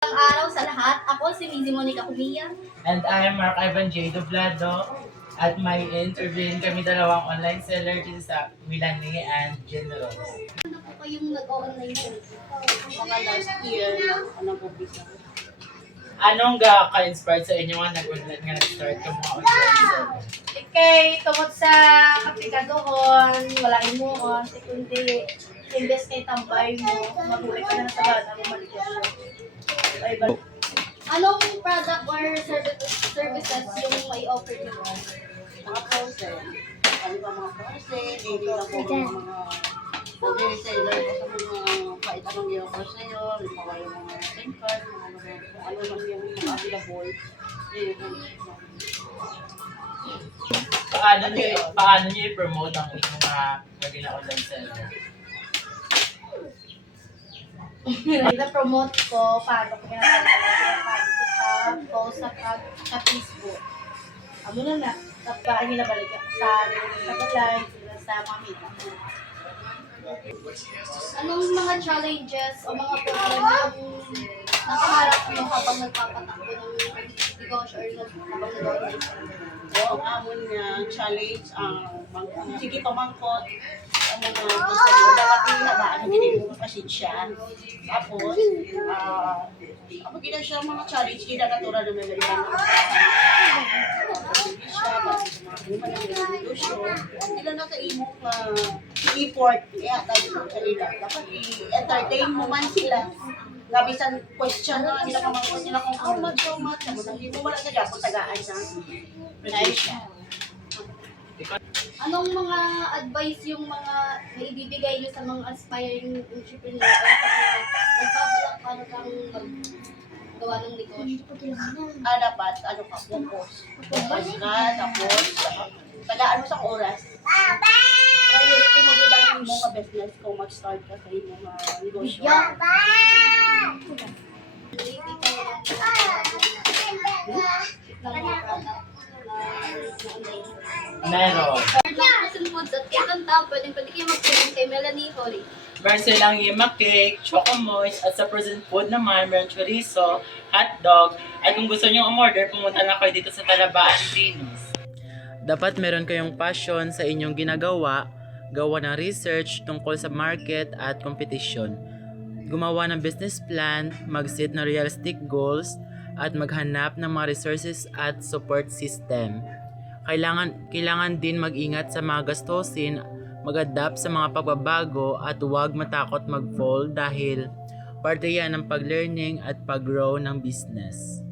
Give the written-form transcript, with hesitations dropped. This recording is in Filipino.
Magandang araw sa lahat. Ako si Mizzy Monica Humia. And I am Mark Ivan J. Doblado. At may interviewin kami dalawang online seller dito sa Milani and General. Ano po kayong nag-online sales? Mga last year, anong umpisa. Anong ka-inspired sa inyo nga nag-online nga nag-start ka mga online seller? Kay tungod sa kapigadohon, wala imuon, kundi imbes kay tambay mo, mabuhay ka na sa bata mo maligyan. Anong product or services yung may offer niyo? Mga frozen. Ano ba mga frozen? Hindi lang po mga reseller ko sa mga kahit anong i-offer sa'yo. Mga yung mga SIM card, kung ano lang yung mga available. Paano niyo i-promote ang inyong mga naging na online seller? Na-promote ko, paano ko pinapanood ko sa post sa Facebook. Ano na, kapag nilabalik ako sa live, sa mga media. Anong mga challenges o mga problema yung nakaharap mo habang nagpapatakbo ng negosyo or habang nag-online? Ang amon nga challenge, sige pamangkot, ang mga gusto nyo, dapat yung habaan, hindi mo pasensya. Tapos, kapag gina siya mga challenge, hindi na natural na may nalilang siya, tapos mga human ang negosyo, hindi lang nakaimo effort, kaya tayo sa ila. Dapat i-entertain mo man sila. Nabisan question na, nila pamangkot nila kung how much, hindi mo wala ka dyan, kung tagaan na. Presensya. Anong mga advice yung mga naibibigay nyo sa mga aspiring entrepreneur o sa mga nagbabalak para kang maggawa ng negosyo? Dapat, ka, focus. Focus ka, tapos, tagaan mo sa oras. Priority mo din ang mga business kung mag-start ka sa iyong negosyo. Maybe kayo ng mga product Meron. Pwede kayo mag-comment kay Melanie Hori. Meron silang yema cake, choco moist, at sa frozen food naman, meron chorizo, hotdog, at kung gusto nyo umorder, pumunta na kayo dito sa Talabaan, Venus. Dapat meron kayong passion sa inyong ginagawa, gawa ng research tungkol sa market at competition, gumawa ng business plan, mag-set ng realistic goals, at maghanap ng mga resources at support system. Kailangan din mag-ingat sa mga gastusin, mag-adapt sa mga pagbabago at huwag matakot mag-fall dahil parte yan ng pag-learning at pag-grow ng business.